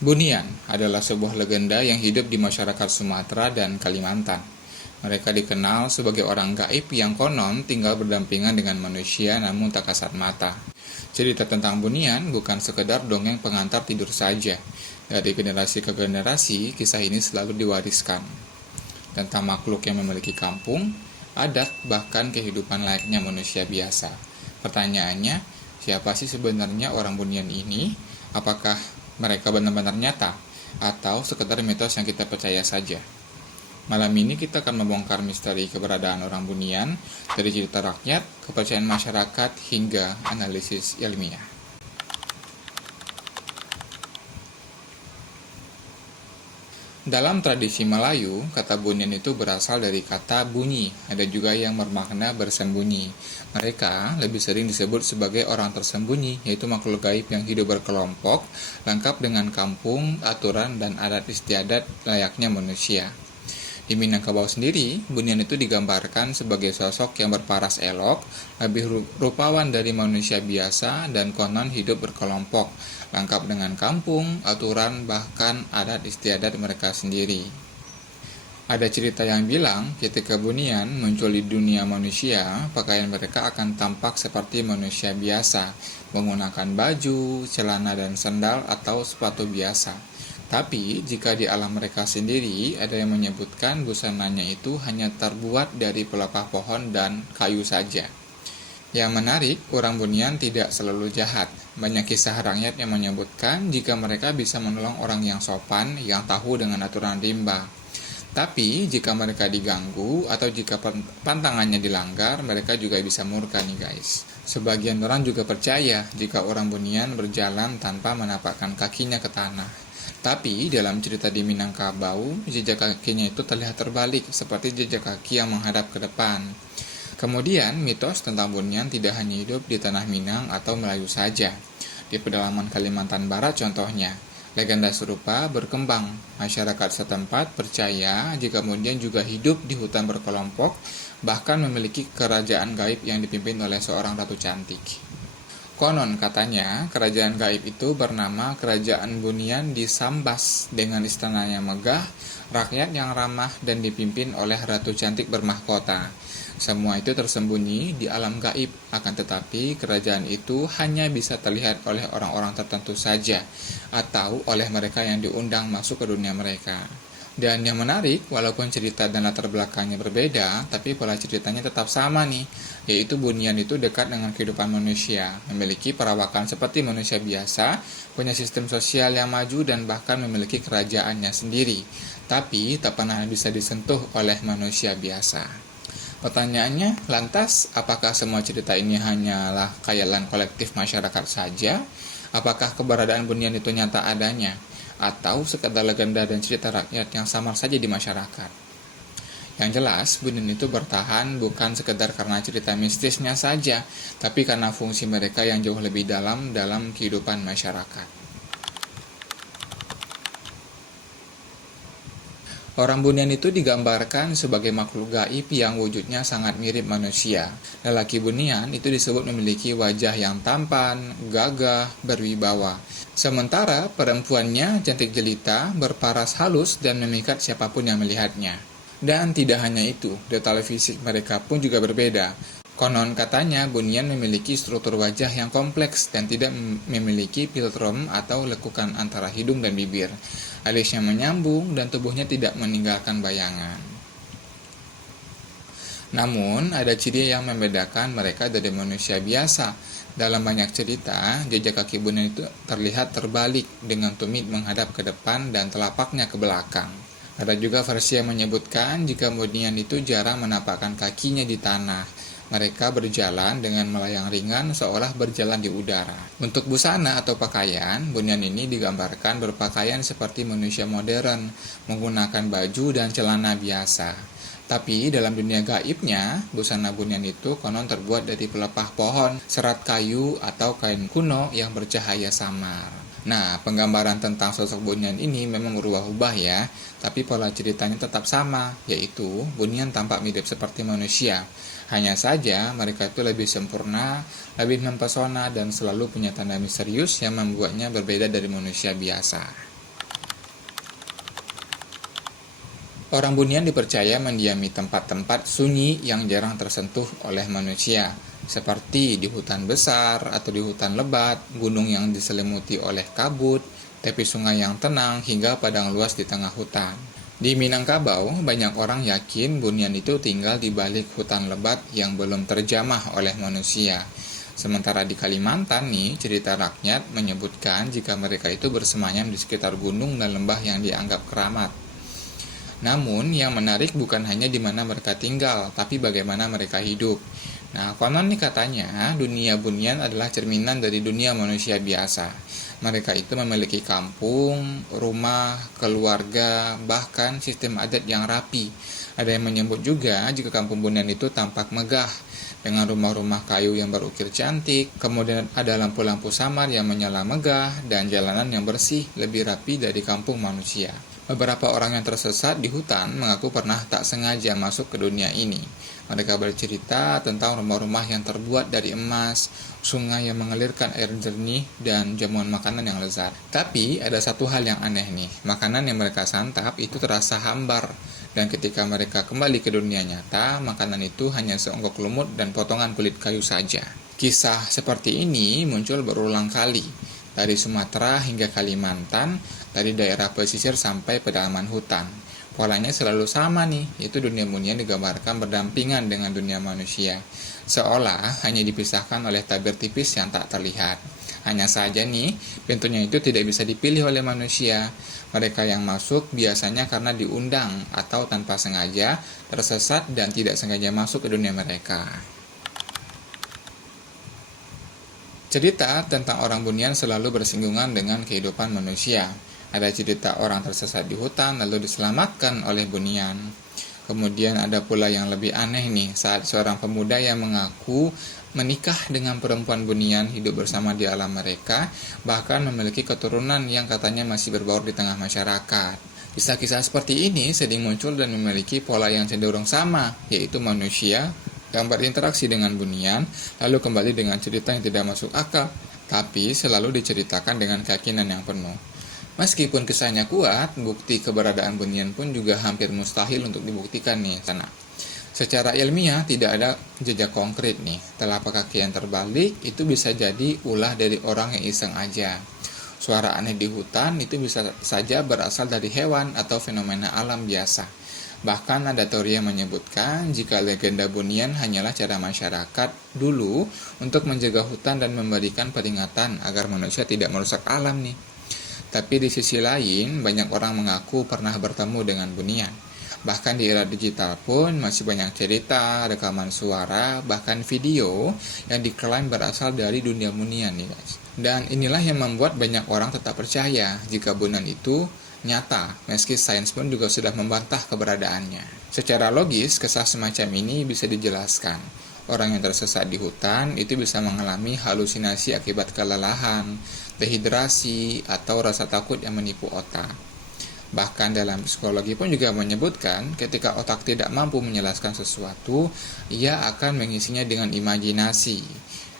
Bunian adalah sebuah legenda yang hidup di masyarakat Sumatera dan Kalimantan. Mereka dikenal sebagai orang gaib yang konon tinggal berdampingan dengan manusia namun tak kasat mata. Cerita tentang Bunian bukan sekedar dongeng pengantar tidur saja. Dari generasi ke generasi, kisah ini selalu diwariskan. Tentang makhluk yang memiliki kampung, adat, bahkan kehidupan layaknya manusia biasa. Pertanyaannya, siapa sih sebenarnya orang Bunian ini? Apakah mereka benar-benar nyata? Atau sekedar mitos yang kita percaya saja? Malam ini kita akan membongkar misteri keberadaan orang Bunian dari cerita rakyat, kepercayaan masyarakat, hingga analisis ilmiah. Dalam tradisi Melayu, kata Bunian itu berasal dari kata bunyi, ada juga yang bermakna bersembunyi. Mereka lebih sering disebut sebagai orang tersembunyi, yaitu makhluk gaib yang hidup berkelompok, lengkap dengan kampung, aturan, dan adat istiadat layaknya manusia. Di Minangkabau sendiri, Bunian itu digambarkan sebagai sosok yang berparas elok, lebih rupawan dari manusia biasa, dan konon hidup berkelompok, lengkap dengan kampung, aturan, bahkan adat istiadat mereka sendiri. Ada cerita yang bilang, ketika Bunian muncul di dunia manusia, pakaian mereka akan tampak seperti manusia biasa, menggunakan baju, celana dan sandal atau sepatu biasa. Tapi, jika di alam mereka sendiri, ada yang menyebutkan busananya itu hanya terbuat dari pelepah pohon dan kayu saja. Yang menarik, orang Bunian tidak selalu jahat. Banyak kisah rakyat yang menyebutkan jika mereka bisa menolong orang yang sopan, yang tahu dengan aturan rimba. Tapi, jika mereka diganggu atau jika pantangannya dilanggar, mereka juga bisa murka nih guys. Sebagian orang juga percaya jika orang Bunian berjalan tanpa menapakkan kakinya ke tanah. Tapi dalam cerita di Minangkabau, jejak kakinya itu terlihat terbalik seperti jejak kaki yang menghadap ke depan. Kemudian, mitos tentang Bunian tidak hanya hidup di tanah Minang atau Melayu saja. Di pedalaman Kalimantan Barat contohnya, legenda serupa berkembang. Masyarakat setempat percaya jika Bunian juga hidup di hutan berkelompok, bahkan memiliki kerajaan gaib yang dipimpin oleh seorang ratu cantik. Konon katanya, kerajaan gaib itu bernama Kerajaan Bunian di Sambas dengan istananya megah, rakyat yang ramah dan dipimpin oleh ratu cantik bermahkota. Semua itu tersembunyi di alam gaib, akan tetapi kerajaan itu hanya bisa terlihat oleh orang-orang tertentu saja, atau oleh mereka yang diundang masuk ke dunia mereka. Dan yang menarik, walaupun cerita dan latar belakangnya berbeda, tapi pola ceritanya tetap sama nih, yaitu Bunian itu dekat dengan kehidupan manusia, memiliki perawakan seperti manusia biasa, punya sistem sosial yang maju dan bahkan memiliki kerajaannya sendiri, tapi tak pernah bisa disentuh oleh manusia biasa. Pertanyaannya, lantas apakah semua cerita ini hanyalah khayalan kolektif masyarakat saja? Apakah keberadaan Bunian itu nyata adanya? Atau sekadar legenda dan cerita rakyat yang samar saja di masyarakat? Yang jelas, Bunian itu bertahan bukan sekedar karena cerita mistisnya saja, tapi karena fungsi mereka yang jauh lebih dalam kehidupan masyarakat. Orang Bunian itu digambarkan sebagai makhluk gaib yang wujudnya sangat mirip manusia. Lelaki Bunian itu disebut memiliki wajah yang tampan, gagah, berwibawa. Sementara perempuannya cantik jelita, berparas halus dan memikat siapapun yang melihatnya. Dan tidak hanya itu, detail fisik mereka pun juga berbeda. Konon katanya Bunian memiliki struktur wajah yang kompleks dan tidak memiliki piltrum atau lekukan antara hidung dan bibir. Alisnya menyambung dan tubuhnya tidak meninggalkan bayangan. Namun, ada ciri yang membedakan mereka dari manusia biasa. Dalam banyak cerita, jejak kaki Bunian itu terlihat terbalik dengan tumit menghadap ke depan dan telapaknya ke belakang. Ada juga versi yang menyebutkan jika Bunian itu jarang menapakkan kakinya di tanah. Mereka berjalan dengan melayang ringan seolah berjalan di udara. Untuk busana atau pakaian, Bunian ini digambarkan berpakaian seperti manusia modern, menggunakan baju dan celana biasa. Tapi dalam dunia gaibnya, busana Bunian itu konon terbuat dari pelepah pohon, serat kayu, atau kain kuno yang bercahaya samar. Nah, penggambaran tentang sosok Bunian ini memang berubah-ubah ya, tapi pola ceritanya tetap sama, yaitu Bunian tampak mirip seperti manusia. Hanya saja mereka itu lebih sempurna, lebih mempesona dan selalu punya tanda misterius yang membuatnya berbeda dari manusia biasa. Orang Bunian dipercaya mendiami tempat-tempat sunyi yang jarang tersentuh oleh manusia, seperti di hutan besar atau di hutan lebat, gunung yang diselimuti oleh kabut, tepi sungai yang tenang, hingga padang luas di tengah hutan. Di Minangkabau, banyak orang yakin Bunian itu tinggal di balik hutan lebat yang belum terjamah oleh manusia. Sementara di Kalimantan nih, cerita rakyat menyebutkan jika mereka itu bersemayam di sekitar gunung dan lembah yang dianggap keramat. Namun, yang menarik bukan hanya di mana mereka tinggal, tapi bagaimana mereka hidup. Nah, konon nih katanya, dunia Bunian adalah cerminan dari dunia manusia biasa. Mereka itu memiliki kampung, rumah, keluarga, bahkan sistem adat yang rapi. Ada yang menyebut juga jika kampung Bunian itu tampak megah, dengan rumah-rumah kayu yang berukir cantik, kemudian ada lampu-lampu samar yang menyala megah, dan jalanan yang bersih, lebih rapi dari kampung manusia. Beberapa orang yang tersesat di hutan mengaku pernah tak sengaja masuk ke dunia ini. Mereka bercerita tentang rumah-rumah yang terbuat dari emas, sungai yang mengalirkan air jernih, dan jamuan makanan yang lezat. Tapi ada satu hal yang aneh nih, makanan yang mereka santap itu terasa hambar. Dan ketika mereka kembali ke dunia nyata, makanan itu hanya seonggok lumut dan potongan kulit kayu saja. Kisah seperti ini muncul berulang kali, dari Sumatera hingga Kalimantan, dari daerah pesisir sampai pedalaman hutan. Polanya selalu sama nih, yaitu dunia Bunian digambarkan berdampingan dengan dunia manusia, seolah hanya dipisahkan oleh tabir tipis yang tak terlihat. Hanya saja nih, pintunya itu tidak bisa dipilih oleh manusia. Mereka yang masuk biasanya karena diundang atau tanpa sengaja tersesat dan tidak sengaja masuk ke dunia mereka. Cerita tentang orang Bunian selalu bersinggungan dengan kehidupan manusia. Ada cerita orang tersesat di hutan lalu diselamatkan oleh Bunian. Kemudian ada pula yang lebih aneh nih, saat seorang pemuda yang mengaku menikah dengan perempuan Bunian hidup bersama di alam mereka, bahkan memiliki keturunan yang katanya masih berbaur di tengah masyarakat. Kisah-kisah seperti ini sering muncul dan memiliki pola yang cenderung sama, yaitu manusia yang berinteraksi dengan Bunian, lalu kembali dengan cerita yang tidak masuk akal, tapi selalu diceritakan dengan keyakinan yang penuh. Meskipun kisahnya kuat, bukti keberadaan Bunian pun juga hampir mustahil untuk dibuktikan nih sana. Secara ilmiah tidak ada jejak konkret nih. Telapak kaki yang terbalik itu bisa jadi ulah dari orang yang iseng aja. Suara aneh di hutan itu bisa saja berasal dari hewan atau fenomena alam biasa. Bahkan ada teori yang menyebutkan jika legenda Bunian hanyalah cara masyarakat dulu untuk menjaga hutan dan memberikan peringatan agar manusia tidak merusak alam nih. Tapi di sisi lain, banyak orang mengaku pernah bertemu dengan Bunian. Bahkan di era digital pun masih banyak cerita, rekaman suara, bahkan video yang diklaim berasal dari dunia Bunian nih guys. Dan inilah yang membuat banyak orang tetap percaya jika Bunian itu nyata, meski sains pun juga sudah membantah keberadaannya. Secara logis, kisah semacam ini bisa dijelaskan. Orang yang tersesat di hutan itu bisa mengalami halusinasi akibat kelelahan, dehidrasi, atau rasa takut yang menipu otak. Bahkan dalam psikologi pun juga menyebutkan ketika otak tidak mampu menjelaskan sesuatu, ia akan mengisinya dengan imajinasi.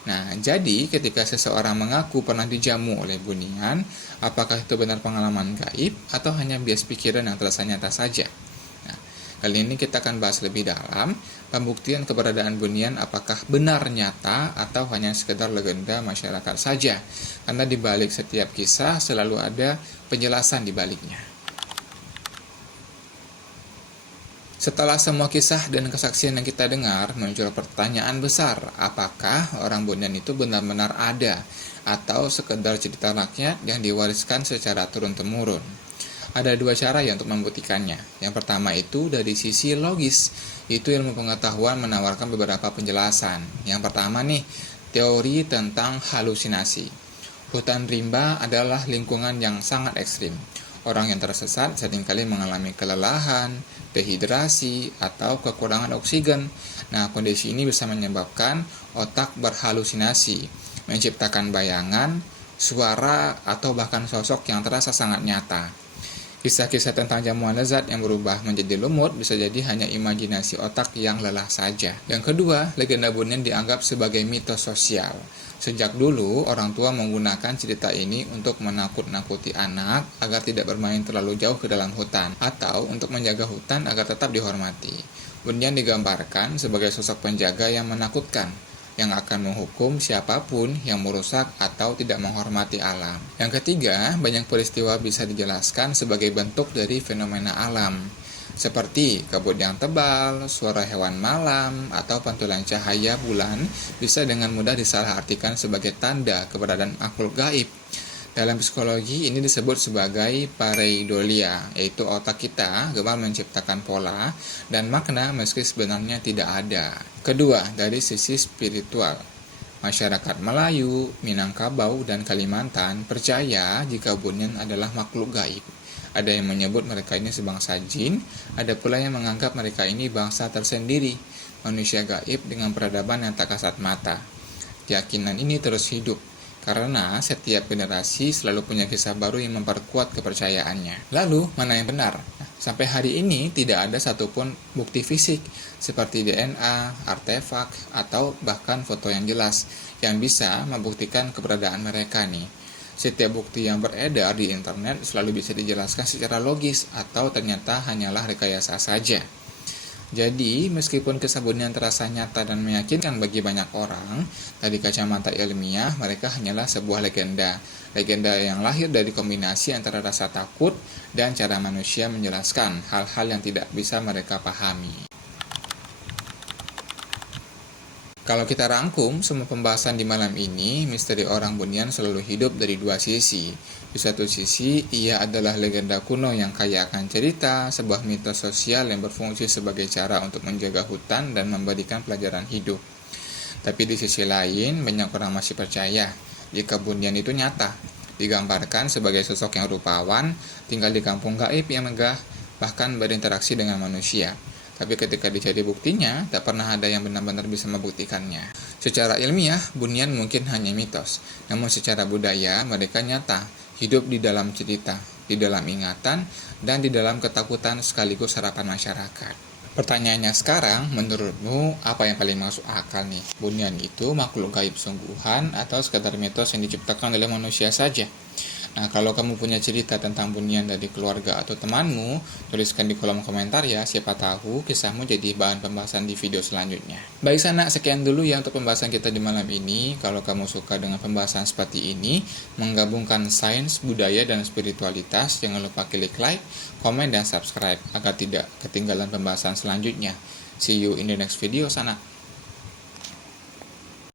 Nah, jadi ketika seseorang mengaku pernah dijamu oleh Bunian, apakah itu benar pengalaman gaib atau hanya bias pikiran yang terasa nyata saja? Nah, kali ini kita akan bahas lebih dalam pembuktian keberadaan Bunian apakah benar nyata atau hanya sekedar legenda masyarakat saja. Karena di balik setiap kisah selalu ada penjelasan di baliknya. Setelah semua kisah dan kesaksian yang kita dengar, muncul pertanyaan besar, apakah orang Bunian itu benar-benar ada, atau sekedar cerita rakyat yang diwariskan secara turun-temurun. Ada dua cara ya untuk membuktikannya. Yang pertama itu dari sisi logis, yaitu ilmu pengetahuan menawarkan beberapa penjelasan. Yang pertama nih, teori tentang halusinasi. Hutan rimba adalah lingkungan yang sangat ekstrim. Orang yang tersesat seringkali mengalami kelelahan, dehidrasi, atau kekurangan oksigen. Nah, kondisi ini bisa menyebabkan otak berhalusinasi, menciptakan bayangan, suara, atau bahkan sosok yang terasa sangat nyata. Kisah-kisah tentang jamuan lezat yang berubah menjadi lumut bisa jadi hanya imajinasi otak yang lelah saja. Yang kedua, legenda Bunian dianggap sebagai mitos sosial. Sejak dulu, orang tua menggunakan cerita ini untuk menakut-nakuti anak agar tidak bermain terlalu jauh ke dalam hutan, atau untuk menjaga hutan agar tetap dihormati. Bunyan digambarkan sebagai sosok penjaga yang menakutkan, yang akan menghukum siapapun yang merusak atau tidak menghormati alam. Yang ketiga, banyak peristiwa bisa dijelaskan sebagai bentuk dari fenomena alam, seperti kabut yang tebal, suara hewan malam, atau pantulan cahaya bulan bisa dengan mudah disalahartikan sebagai tanda keberadaan makhluk gaib. Dalam psikologi ini disebut sebagai pareidolia, yaitu otak kita gemar menciptakan pola dan makna meski sebenarnya tidak ada. Kedua, dari sisi spiritual. Masyarakat Melayu, Minangkabau, dan Kalimantan percaya jika Bunyan adalah makhluk gaib. Ada yang menyebut mereka ini sebangsa jin, ada pula yang menganggap mereka ini bangsa tersendiri, manusia gaib dengan peradaban yang tak kasat mata. Keyakinan ini terus hidup, karena setiap generasi selalu punya kisah baru yang memperkuat kepercayaannya. Lalu, mana yang benar? Sampai hari ini tidak ada satupun bukti fisik, seperti DNA, artefak, atau bahkan foto yang jelas, yang bisa membuktikan keberadaan mereka nih. Setiap bukti yang beredar di internet selalu bisa dijelaskan secara logis atau ternyata hanyalah rekayasa saja. Jadi, meskipun kisah Bunyan terasa nyata dan meyakinkan bagi banyak orang, dari kacamata ilmiah mereka hanyalah sebuah legenda. Legenda yang lahir dari kombinasi antara rasa takut dan cara manusia menjelaskan hal-hal yang tidak bisa mereka pahami. Kalau kita rangkum semua pembahasan di malam ini, misteri orang Bunyan selalu hidup dari dua sisi. Di satu sisi, ia adalah legenda kuno yang kaya akan cerita, sebuah mitos sosial yang berfungsi sebagai cara untuk menjaga hutan dan memberikan pelajaran hidup. Tapi di sisi lain, banyak orang masih percaya jika Bunyan itu nyata, digambarkan sebagai sosok yang rupawan, tinggal di kampung gaib yang megah, bahkan berinteraksi dengan manusia. Tapi ketika dicari buktinya, tak pernah ada yang benar-benar bisa membuktikannya. Secara ilmiah, Bunyan mungkin hanya mitos, namun secara budaya mereka nyata, hidup di dalam cerita, di dalam ingatan, dan di dalam ketakutan sekaligus harapan masyarakat. Pertanyaannya sekarang, menurutmu apa yang paling masuk akal nih? Bunyan itu makhluk gaib sungguhan atau sekadar mitos yang diciptakan oleh manusia saja? Nah, kalau kamu punya cerita tentang Bunyan dari keluarga atau temanmu, tuliskan di kolom komentar ya, siapa tahu kisahmu jadi bahan pembahasan di video selanjutnya. Baik sana, sekian dulu ya untuk pembahasan kita di malam ini. Kalau kamu suka dengan pembahasan seperti ini, menggabungkan sains, budaya, dan spiritualitas, jangan lupa klik like, komen, dan subscribe agar tidak ketinggalan pembahasan selanjutnya. See you in the next video sana.